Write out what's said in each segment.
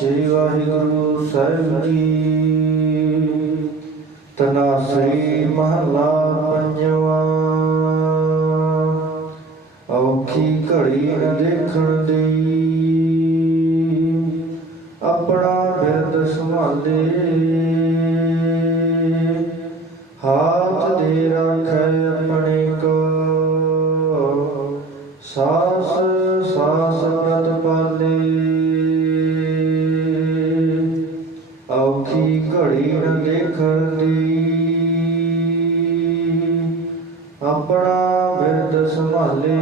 ਸ੍ਰੀ ਵਾਹਿਗੁਰੂ ਸਾਹਿਬ ਜੀ। ਤਨਾਸਰੀ ਮਹਲਾ ਪੰਜਵਾ। ਔਖੀ ਘੜੀ ਨ ਦੇਖਣ ਦੀ ਆਪਣਾ ਬਿਰਦ ਸੰਭਾਲੇ। ਹਾਥ ਦੇ ਰੱਖੈ ਆਪਣੇ ਕੋ। ਸਾਸ ਸਾਸ ਔਖੀ ਘੜੀ ਨ ਦੇਖਣ ਆਪਣਾ ਬਿਰਦ ਸੰਭਾਲੇ।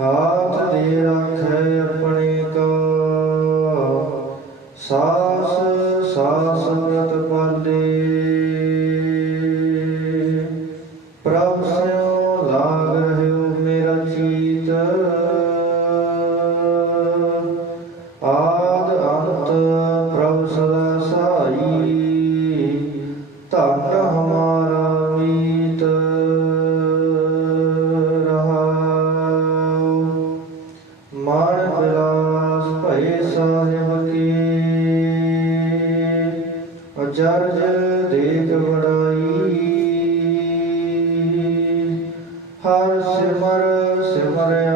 ਹਾਥ ਦੇ ਰੱਖੈ ਆਪਣੇ ਕੋ। ਸਾਸ ਸਾਸ ਪ੍ਰਤ ਧਨ ਹਮਾਰਾ ਮੀਤ ਰਹਾਉ ਮਨ ਬਿਲਾਸ ਭਏ ਸਾਹਿਬ ਕੀ। ਅਚਰਜ ਦੇਖ ਬੜਾਈ ਹਰ ਸਿਮਰ ਸਿਮਰ